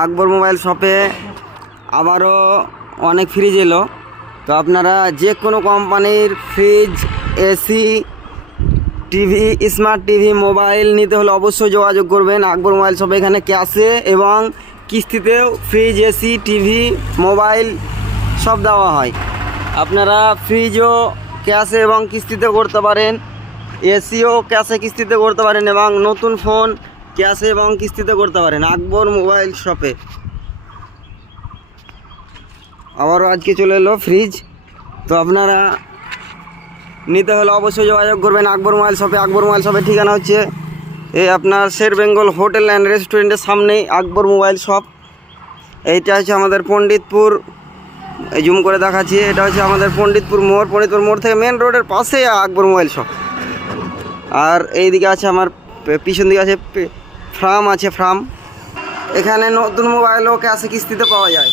আকবর mobile শপে আবারও অনেক ফ্রিজ এলো। তো আপনারা যে কোনো কোম্পানির fridge, AC, TV, smart TV, mobile নিতে হলে অবশ্যই যোগাযোগ করবেন আকবর মোবাইল শপে। এখানে ক্যাশে এবং কিস্তিতেও ফ্রিজ, এসি, টিভি, মোবাইল সব দেওয়া হয়। আপনারা ফ্রিজও ক্যাশে এবং কিস্তিতে করতে পারেন, এসিও ক্যাশে কিস্তিতে করতে পারেন এবং নতুন ফোন ক্যাশে এবং কিস্তিতে করতে পারেন আকবর মোবাইল শপে। আবারও আজকে চলে এলো ফ্রিজ। তো আপনারা নিতে হলে অবশ্যই যোগাযোগ করবেন আকবর মোবাইল শপে। আকবর মোবাইল শপের ঠিকানা হচ্ছে এই আপনার শের বেঙ্গল হোটেল অ্যান্ড রেস্টুরেন্টের সামনেই আকবর মোবাইল শপ। এইটা হচ্ছে আমাদের পণ্ডিতপুর, জুম করে দেখাচ্ছি, এটা হচ্ছে আমাদের পণ্ডিতপুর মোড় থেকে মেন রোডের পাশে আকবর মোবাইল শপ। আর এইদিকে আছে আমার পিছন দিকে আছে ফার্ম, এখানে নতুন মোবাইলও ক্যাশে কিস্তিতে পাওয়া যায়।